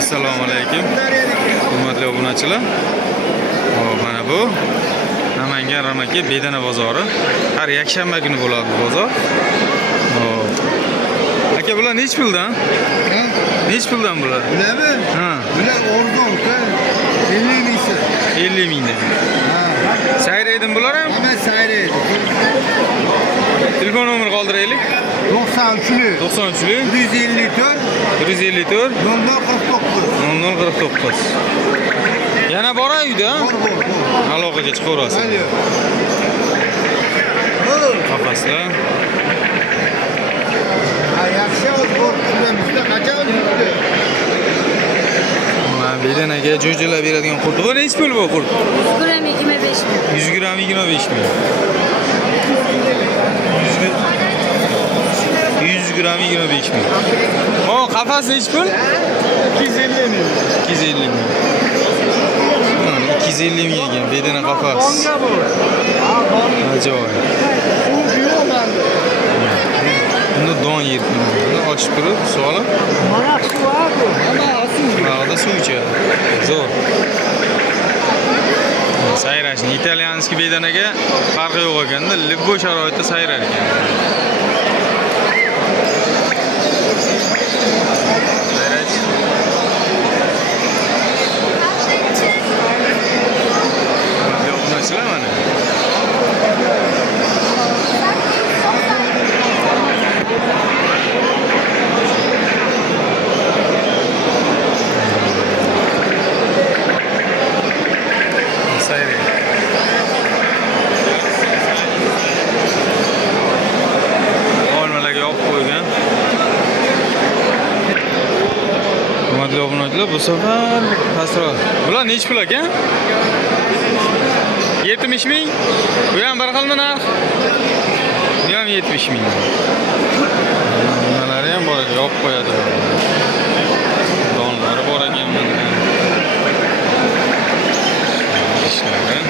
Assalomu alaykum. Hurmatli obunachilar. Hop, mana bu Namangan Ramaka Bedana bozori. Har yakshanba kuni bo'ladi bozor. Hop. Aka, bular nech puldan? Nech puldan bular? Bularmi? Ha. Bular o'rdoqda 50 mingsi. 50 mingdan. Ha. Sayraydimi bular ham? Hamma sayraydi. Telefon nomeri qoldiraylik. 93 93 154 154 0049. 0049. Yana bor uyda? Bor. Aloqaga chiqaverasiz. Alo. Qafaslar. Ha, yaxshi bor. Bizda qachon yuribdi? Mana bedanaga jo'jalab beradigan qurt. Bu nech pul bu qurt? 100 gram 25 ming. 100 gram 25 ming. 100 gram 25 ming. O, qafas nech pul? 250 ming. 250 ming. 250 ming ekan bedana qafas. Ajoyib. Buni don yerdi. Buni ochib turib, suvolib. Mana shu bu. Mana suv ichadi. Zo'r. Sayrashni italyanskiy bedanaga farqi yo'q ekanda, любой sharoitda sayrar ekan. Sayrash. Yo'qmasizlar mana. Olmalarga olib qo'ygan. Hurmatli obunachilar, bu safar pastroq. Bular nech pul aka? 70 ming. Bu ham bir xilmi narx? Bu ham 70 ming. Nimalari ham bor ekan, olib qo'yadi. Donlari bor ekan bunda. İşlari.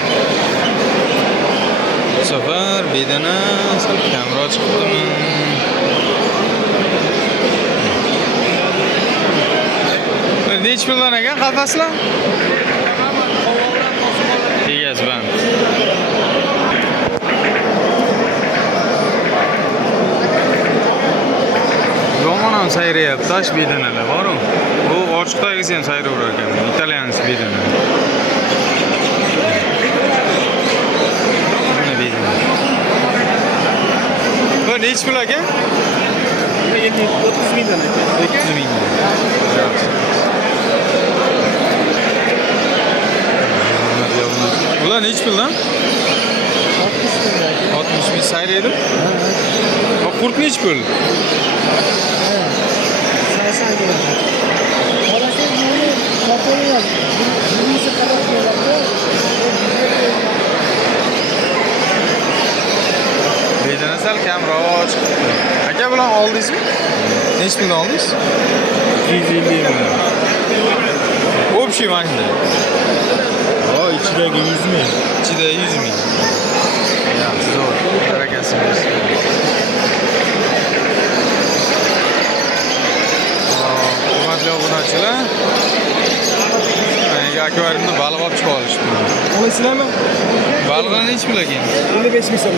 Bu safar bedana sal kamroq chiqibdimi? Nech puldan ekan qafaslar? Tegasiz band. Yomon ham sayrayapti, tash bedanalar bor-ku. Bu ochiqdagisi ham sayraverar ekan, italyanskiy bedana. Mana bedana. Bu nech pul aka? 30 mingdan ekan. 30 ming. Bular nech puldan? 60 ming sayraydi. Ha. Qurt nech pul? Bedana sal kamroq chiqibdi. Aka bilan oldingizmi? Nech puldan oldingiz? 250 ming. Общий mashina. O, ichidagi 100 ming. İçide 100 ming. Yaxshi, zo'r. Barakasi bo'lsin. Hurmatli obunachilar, menga akvariumda baliq olib chiqib olishdi. Olasizlarmi? Baliqlar nech pul ekan? 55 ming so'm.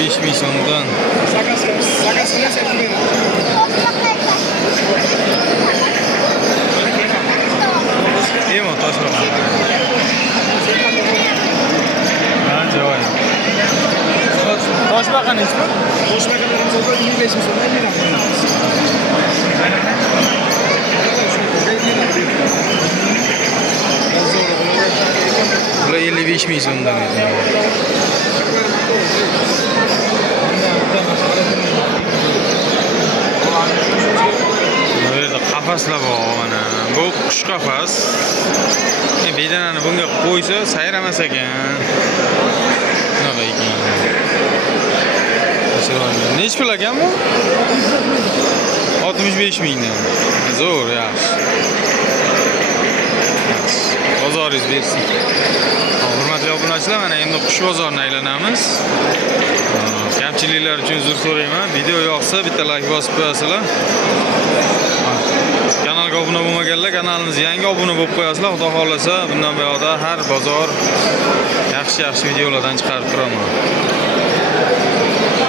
55 ming so'mdan. Emo toshroq. Ajoyib. Toshbaqa nech pul? Toshbaqalarimiz 25 ming so'mdan Bular 55 ming so'mdan ekan. Bu yerda qafaslar bor mana. Bu qush qafas. Bedanani bunga qo'ysa sayramas ekan. Shunaqa ekan. Nech pul ekan bu? 65 mingdan. Zo'r, yaxshi. Bozoringiz bersin. Hurmatli obunachilar, mana endi qush bozorini aylanamiz. Ko'pchiliklar uchun uzr so'rayman. Video yoqsa bitta like bosib qo'yasizlar. Kanalga obuna bo'lmaganlar kanalimizga yangi obuna bo'lib qo'yasizlar. Xudo xolasa bundan buyoqda har bozor yaxshi videolardan chiqarib turaman.